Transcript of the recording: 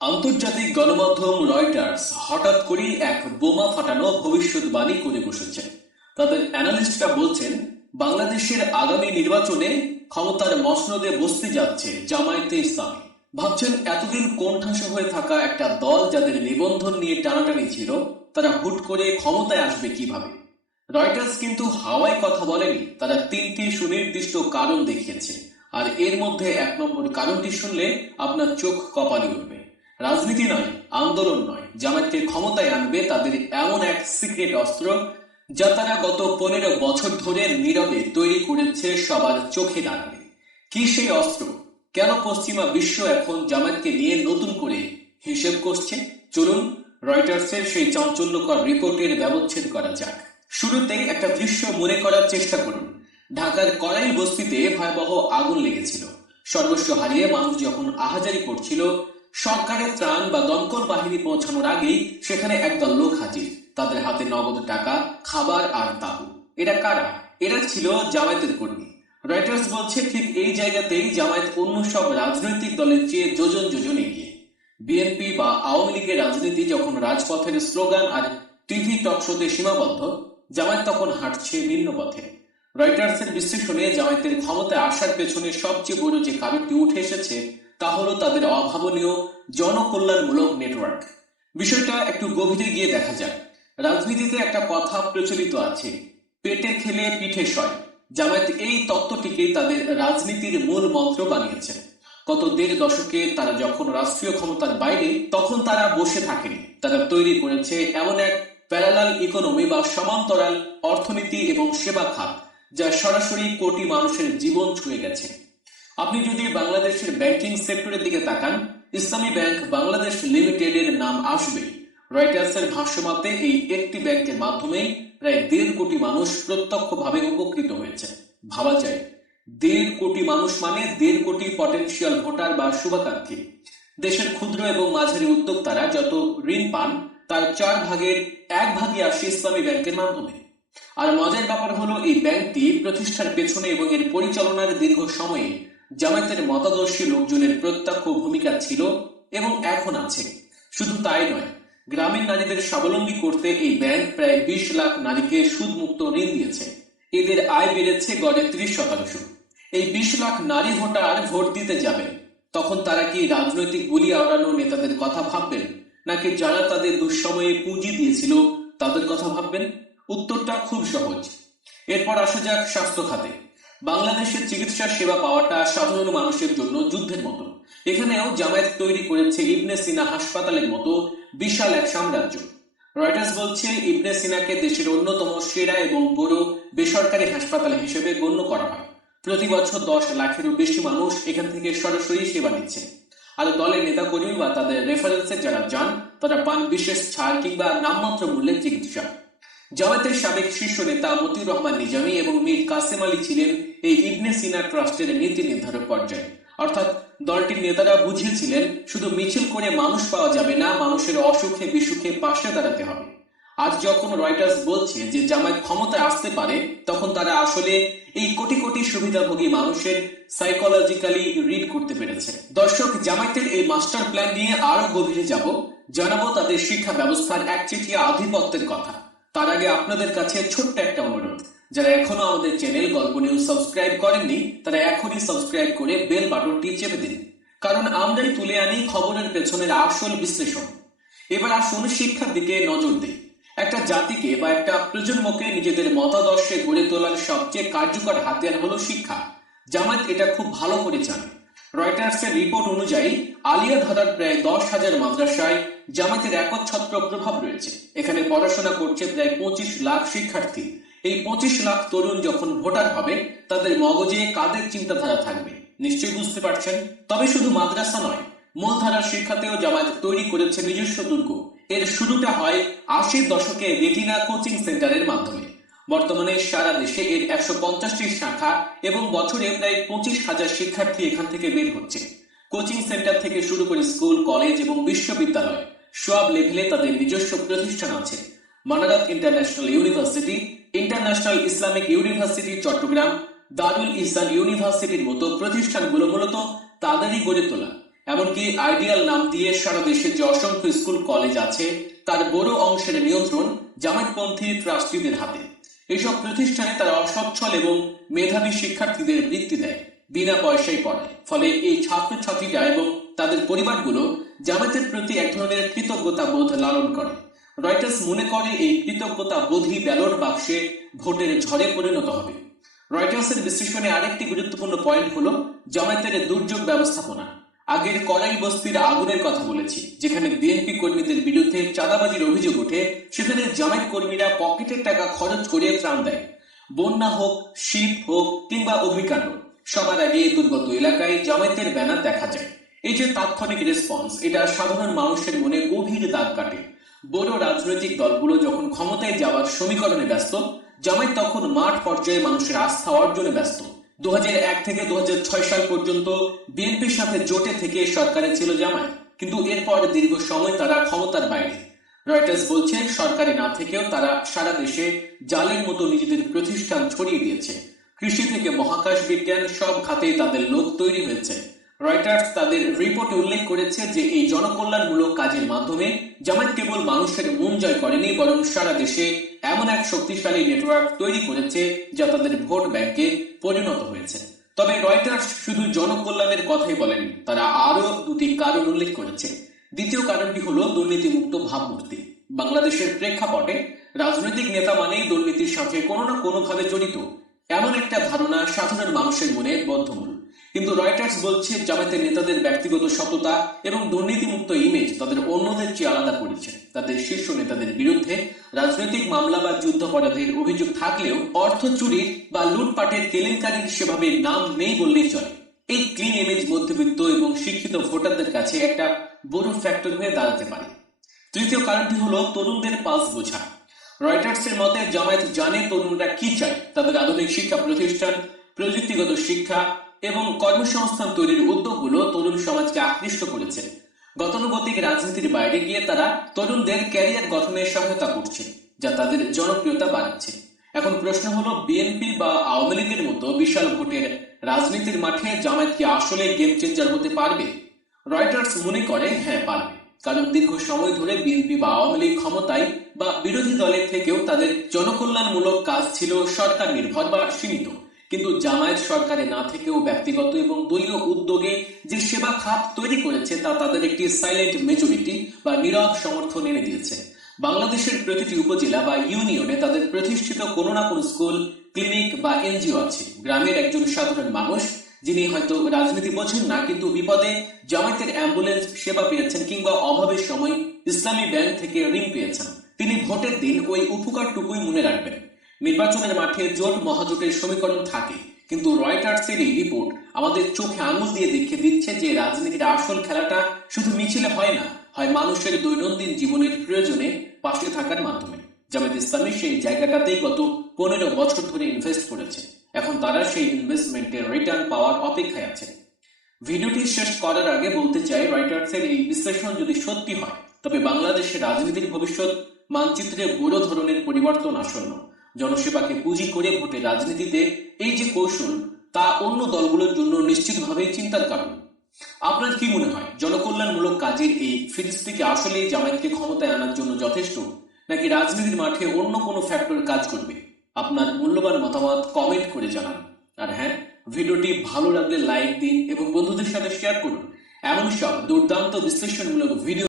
আন্তর্জাতিক গণমাধ্যম রয়টার্স হঠাৎ করেই এক বোমা ফাটানো ভবিষ্যৎবাণী করে বসেছে। তাদের অ্যানালিস্টরা বলছেন, বাংলাদেশের আগামী নির্বাচনে ক্ষমতার মসনদে বসতে যাচ্ছে জামায়াতে ইসলামী। ভাবছেন, এতদিন কোণঠাসা হয়ে থাকা একটা দল যাদের নিবন্ধন নিয়ে টানাটানি ছিল, তারা হুট করে ক্ষমতায় আসবে কিভাবে? রয়টার্স কিন্তু হাওয়ায় কথা বলেনি, তারা তিনটি সুনির্দিষ্ট কারণ দেখিয়েছে। আর এর মধ্যে 1 নম্বর কারণটি শুনলে আপনার চোখ কপালে উঠবে। রাজনীতি নয়, আন্দোলন নয়, জামায়াতকে ক্ষমতায় আনবে তাদের এমন এক সিক্রেট অস্ত্র, যা তারা গত 15 বছর ধরে নীরবে তৈরি করেছে সবার চোখের আড়ালে। কি সেই অস্ত্র? কেন পশ্চিমা বিশ্ব এখন জামায়াতকে নিয়ে নতুন করে হিসেব করছে? চলুন রয়টার্সের সেই চাঞ্চল্যকর রিপোর্টের ব্যবচ্ছেদ করা যাক। শুরুতেই একটা দৃশ্য মনে করার চেষ্টা করুন। ঢাকার কড়াই বস্তিতে ভয়াবহ আগুন লেগেছিল। সর্বস্ব হারিয়ে মানুষ যখন আহাজারি করছিল, সরকারের ত্রাণ বা দমকল বাহিনী পৌঁছানোর আগেই সেখানে একদল লোক হাজির। তাদের হাতে নগদ টাকা, খাবার আর তাবু। এরা কারা? এরা ছিল জামায়াতের কর্মী। রয়টার্স বলছে, ঠিক এই জায়গাতেই জামায়াত অন্য সব রাজনৈতিক দলের চেয়ে যোজন যোজন এগিয়ে। বিএনপি বা আওয়ামী লীগের রাজনীতি যখন রাজপথের স্লোগান আর টিভি টক শোতে সীমাবদ্ধ, জামায়াত তখন হাঁটছে ভিন্ন পথে। রয়টার্সের বিশ্লেষণে জামায়াতের ক্ষমতায় আসার পেছনে সবচেয়ে বড় যে কারণটি উঠে এসেছে, তা হলো তাদের অভাবনীয় জনকল্যাণমূলক নেটওয়ার্ক। বিষয়টা একটু গভীরে গিয়ে দেখা যায়। রাজনীতিতে একটা কথা প্রচলিত আছে, পেটে খেলে পিঠে সয়। জামায়াত এই তত্ত্বটিকেই তাদের রাজনীতির মূল মন্ত্র বানিয়েছে। গত 1.5 দশকে তারা যখন রাষ্ট্রীয় ক্ষমতার বাইরে, তখন তারা বসে থাকেনি। তারা তৈরি করেছে এমন এক প্যারালাল ইকোনমি বা সমান্তরাল অর্থনীতি এবং সেবা খাত, যা সরাসরি কোটি মানুষের জীবন ছুঁয়ে গেছে। আপনি যদি বাংলাদেশের ব্যাংকিং সেক্টরের দিকে তাকান, ইসলামী ব্যাংক বাংলাদেশ লিমিটেডের নাম আসবে। রয়টার্সের ভাষ্যমতে এই একটি ব্যাংকের মাধ্যমে প্রায় 1.5 কোটি মানুষ প্রত্যক্ষভাবে উপকৃত হয়েছে। ভাবা যায়, 1.5 কোটি মানুষ মানে 1.5 কোটি পটেনশিয়াল ভোটার বা শুভাকাঙ্ক্ষী। দেশের ক্ষুদ্র এবং মাঝারি উদ্যোক্তারা যত ঋণ পান, তার 1/4 আসে ইসলামী ব্যাংকের মাধ্যমে। আর মজার ব্যাপার হলো, এই ব্যাংকটি প্রতিষ্ঠার পেছনে এবং এর পরিচালনার দীর্ঘ সময়ে জামায়াতের মতাদর্শী লোকজনের প্রত্যক্ষ ভূমিকা ছিল এবং এখন আছে। শুধু তাই নয়, গ্রামীণ নারীদের স্বাবলম্বী করতে এই ব্যাংক প্রায় 20 লাখ নারীকে সুদমুক্ত ঋণ দিয়েছে। এদের আয় বেড়েছে গড়ে 30%। এই 20 লাখ নারী ভোটার ভোট দিতে যাবেন, তখন তারা কি রাজনৈতিক বুলি আওড়ানো নেতাদের কথা ভাববেন, নাকি যারা তাদের দুঃসময়ে পুঁজি দিয়েছিল তাদের কথা ভাববেন? উত্তরটা খুব সহজ। এরপর আসা যাক স্বাস্থ্য খাতে। বাংলাদেশের চিকিৎসা সেবা পাওয়াটা সাধারণ মানুষের জন্য যুদ্ধের মতো। এখানেও জামায়াত তৈরি করেছে ইবনে সিনা হাসপাতালের মতো বিশাল এক সাম্রাজ্য। রয়টার্স বলছে, ইবনে সিনাকে দেশের অন্যতম সেরা এবং বড় বেসরকারি হাসপাতাল হিসেবে গণ্য করা হয়। প্রতি বছর 10 লাখেরও বেশি মানুষ এখান থেকে সরাসরি সেবা নিচ্ছে। আর দলের নেতাকর্মী বা তাদের রেফারেন্সে যারা যান, তারা পান বিশেষ ছাড় কিংবা নামমাত্র মূল্যের চিকিৎসা। জামায়াতের সাবেক শীর্ষ নেতা মতিউর রহমান নিজামী এবং মীর কাসেম আলী ছিলেন এই ইবনে সিনা ট্রাস্টের নীতি নির্ধারক পর্যায়ে। অর্থাৎ দলটির নেতারা বুঝিয়েছিলেন, শুধু মিছিল করে মানুষ পাওয়া যাবে না, মানুষের অসুখে বিসুখে পাশে দাঁড়াতে হবে। আজ যখন রয়টার্স বলছে যে জামায়াত ক্ষমতায় আসতে পারে, তখন তারা আসলে এই কোটি কোটি সুবিধাভোগী মানুষের সাইকোলজিক্যালি রিড করতে পেরেছে। দর্শক, জামায়াতের এই মাস্টার প্ল্যান নিয়ে আরো গভীরে যাব, জানাবো তাদের শিক্ষা ব্যবস্থার একচেটিয়া আধিপত্যের কথা। তার আগে আপনাদের কাছে ছোট্ট একটা অনুরোধ, যারা এখনো আমাদের চ্যানেল গল্প নিউজ সাবস্ক্রাইব করেননি, তারা এখনই সাবস্ক্রাইব করে বেল বাটনটি চেপে দিন, কারণ আমরাই তুলে আনি খবরের পেছনের আসল বিশ্লেষণ। এবার আসুন শিক্ষার দিকে নজর দিই। একটা জাতিকে বা একটা প্রজন্মকে নিজেদের মতাদর্শে গড়ে তোলার সবচেয়ে কার্যকর হাতিয়ার হলো শিক্ষা। জামায়াত এটা খুব ভালো করে জানে। রয়টার্সের রিপোর্ট অনুযায়ী আলিয়া ধারার প্রায় 10,000 মাদ্রাসায় জামায়াতের একচ্ছত্র প্রভাব রয়েছে। এখানে পড়াশোনা করছে প্রায় 25 লাখ শিক্ষার্থী। এই 25 লাখ তরুণ যখন ভোটার হবে, তাদের মগজে কাদের চিন্তাধারা থাকবে নিশ্চয়ই বুঝতে পারছেন। তবে শুধু মাদ্রাসা নয়, মূলধারার শিক্ষাতেও জামায়াত তৈরি করেছে নিজস্ব দুর্গ। এর শুরুটা হয় 80-র দশকে রেটিনা কোচিং সেন্টারের মাধ্যমে। বর্তমানে সারা দেশে এর 150টি শাখা এবং বছরে প্রায় 25,000 শিক্ষার্থী এখান থেকে বের হচ্ছে। কোচিং সেন্টার থেকে শুরু করে স্কুল, কলেজ এবং বিশ্ববিদ্যালয় সব লেভেলে তাদের নিজস্ব প্রতিষ্ঠান আছে। Manarat international university, international Islamic university Chattogram, Darul Ihsan ইউনিভার্সিটির মতো প্রতিষ্ঠানগুলো মূলত তাদেরই গড়ে তোলা। এমনকি আইডিয়াল নাম দিয়ে সারা দেশে যে অসংখ্য স্কুল কলেজ আছে তার বড় অংশের নিয়ন্ত্রণ জামায়াতপন্থী ট্রাস্টিদের হাতে। এইসব প্রতিষ্ঠানে তারা অসচ্ছল এবং মেধাবী শিক্ষার্থীদের বৃত্তি দেয়, বিনা পয়সায় পড়ায়। ফলে এই ছাত্রছাত্রীরা এবং তাদের পরিবারগুলো জামায়াতের প্রতি এক ধরনের কৃতজ্ঞতা বোধ লালন করে। রয়টার্স মনে করে এই কৃতজ্ঞতা বোধই ব্যালট বাক্সে ভোটের ঝড়ে পরিণত হবে। রয়টার্সের বিশ্লেষণে আরেকটি গুরুত্বপূর্ণ পয়েন্ট হলো জামায়াতের দুর্যোগ ব্যবস্থাপনা। আগের কড়াই বস্তির আগুনের কথা বলেছি, যেখানে বিএনপি কর্মীদের বিরুদ্ধে চাঁদাবাজির অভিযোগ ওঠে, সেখানে জামায়াত কর্মীরা পকেটের টাকা খরচ করে ত্রাণ দেয়। বন্যা হোক, শীত হোক কিংবা অগ্নিকাণ্ড, সবার আগে দুর্গত এলাকায় জামায়াতের ব্যানার দেখা যায়। এই যে তাৎক্ষণিক রেসপন্স, এটা সাধারণ মানুষের মনে গভীর দাগ কাটে। বড় রাজনৈতিক দলগুলো যখন ক্ষমতায় যাওয়ার সমীকরণে ব্যস্ত, জামায়াত তখন মাঠ পর্যায়ে মানুষের আস্থা অর্জনে ব্যস্ত। 2001 থেকে 2006 সাল পর্যন্ত বিএনপির সাথে জোটে থেকে সরকারে ছিল জামায়াত, কিন্তু এরপর দীর্ঘ সময় তারা ক্ষমতার বাইরে। রয়টার্স বলছে সরকারে না থেকেও তারা সারা দেশে জালের মতো নিজেদের প্রতিষ্ঠান ছড়িয়ে দিয়েছে। কৃষি থেকে মহাকাশ বিজ্ঞান, সব খাতেই তাদের লোক তৈরি হয়েছে। রয়টার্স তাদের রিপোর্টে উল্লেখ করেছে যে এই জনকল্যাণমূলক কাজের মাধ্যমে জামায়াত কেবল মানুষের মন জয় করেনি, বরং সারা দেশে এমন এক শক্তিশালী নেটওয়ার্ক তৈরি করেছে যা তাদের ভোট ব্যাংকে পরিণত হয়েছে। তবে রয়টার্স শুধু জনকল্যাণের কথাই বলেনি, তারা আরো দুটি কারণ উল্লেখ করেছে। দ্বিতীয় কারণটি হলো দুর্নীতিমুক্ত ভাবমূর্তি। বাংলাদেশের প্রেক্ষাপটে রাজনৈতিক নেতা মানেই দুর্নীতির সাথে কোনো না কোনোভাবে জড়িত, এমন একটা ধারণা সাধারণ মানুষের মনে বদ্ধমূল। কিন্তু রয়টার্স বলছে জামায়াতের নেতাদের ব্যক্তিগত সততা এবং দুর্নীতিমুক্ত ইমেজ তাদের অন্যদের চেয়ে আলাদা করেছে। তাদের শীর্ষ নেতাদের বিরুদ্ধে রাজনৈতিক মামলা বা যুদ্ধাপরাধের অভিযোগ থাকলেও অর্থ চুরির বা লুটপাটের কেলেঙ্কারির সেভাবে নাম নেই বললেই চলে। এই ক্লিন ইমেজ মধ্যবিত্ত এবং শিক্ষিত ভোটারদের কাছে একটা বড় ফ্যাক্টর হয়ে দাঁড়াতে পারে। তৃতীয় কারণটি হলো তরুণদের পালস বোঝা। রয়টার্সের মতে জামায়াত জানে তরুণরা কি চায়। তাদের আধুনিক শিক্ষা প্রতিষ্ঠান, প্রযুক্তিগত শিক্ষা এবং কর্মসংস্থান তৈরির উদ্যোগগুলো তরুণ সমাজকে আকৃষ্ট করেছে। গতানুগতিক রাজনীতির বাইরে গিয়ে তারা তরুণদের ক্যারিয়ার গঠনে সহায়তা করছে, যা তাদের জনপ্রিয়তা বাড়াচ্ছে। এখন প্রশ্ন হলো, বিএনপি বা আওয়ামী লীগের মতো বিশাল ভোটের রাজনীতির মাঠে জামায়াত কি আসলে গেম চেঞ্জার হতে পারবে? রয়টার্স মনে করে হ্যাঁ পারবে, কারণ দীর্ঘ সময় ধরে বিএনপি বা আওয়ামী লীগ ক্ষমতায় বা বিরোধী দলের থেকেও তাদের জনকল্যাণমূলক কাজ ছিল সরকার নির্ভর বা সীমিত। কিন্তু জামায়াত সরকারে না থেকেও ব্যক্তিগত এবং দলীয় উদ্যোগে যে সেবা খাত তৈরি করেছে তা তাদের একটি সাইলেন্ট মেজরিটি বা নীরব সমর্থন এনে দিয়েছে। বাংলাদেশের প্রতিটি উপজেলা বা ইউনিয়নে তাদের প্রতিষ্ঠিত কোনো না কোনো স্কুল, ক্লিনিক বা এনজিও আছে। গ্রামের একজন সাধারণ মানুষ যিনি হয়তো রাজনীতি বোঝেন না, কিন্তু বিপদে জামায়াতের অ্যাম্বুলেন্স সেবা পেয়েছেন কিংবা অভাবের সময় ইসলামী ব্যাংক থেকে ঋণ পেয়েছেন, তিনি ভোটের দিন ওই উপকারটুকুই মনে রাখবেন। নির্বাচনের মাঠে জোট মহাজোটের সমীকরণ থাকে, কিন্তু রয়টার্সের এই রিপোর্ট আমাদের চোখে আঙুল দিয়ে দেখিয়ে দিচ্ছে যে রাজনীতির আসল খেলাটা শুধু মিছিলে হয় না, হয় মানুষের দৈনন্দিন জীবনের প্রয়োজনে পাশে থাকার মাধ্যমে। জামায়াত ইসলামী সেই জায়গাটাতেই গত 15 বছর ধরে ইনভেস্ট করেছে। এখন তারা সেই ইনভেস্টমেন্টের রিটার্ন পাওয়ার অপেক্ষায় আছে। ভিডিওটি শেষ করার আগে বলতে চাই, রয়টার্সের এই বিশ্লেষণ যদি সত্যি হয় তবে বাংলাদেশের রাজনীতির ভবিষ্যৎ মানচিত্রে বড় ধরনের পরিবর্তন আসন্ন। জনসেবাকে পুঁজি করে ভোটের রাজনীতিতে এই যে কৌশল, তা অন্য দলগুলোর জন্য নিশ্চিতভাবেই চিন্তার কারণ। আপনার কি মনে হয়, জনকল্যাণমূলক কাজের এই ফিরিস্তি কি আসলেই জামায়াতকে ক্ষমতায় আনার জন্য যথেষ্ট, নাকি রাজনীতির মাঠে অন্য কোনো ফ্যাক্টর কাজ করবে? আপনার মূল্যবান মতামত কমেন্ট করে জানান। আর হ্যাঁ, ভিডিওটি ভালো লাগলে লাইক দিন এবং বন্ধুদের সাথে শেয়ার করুন। এমন সব দুর্দান্ত বিশ্লেষণমূলক ভিডিও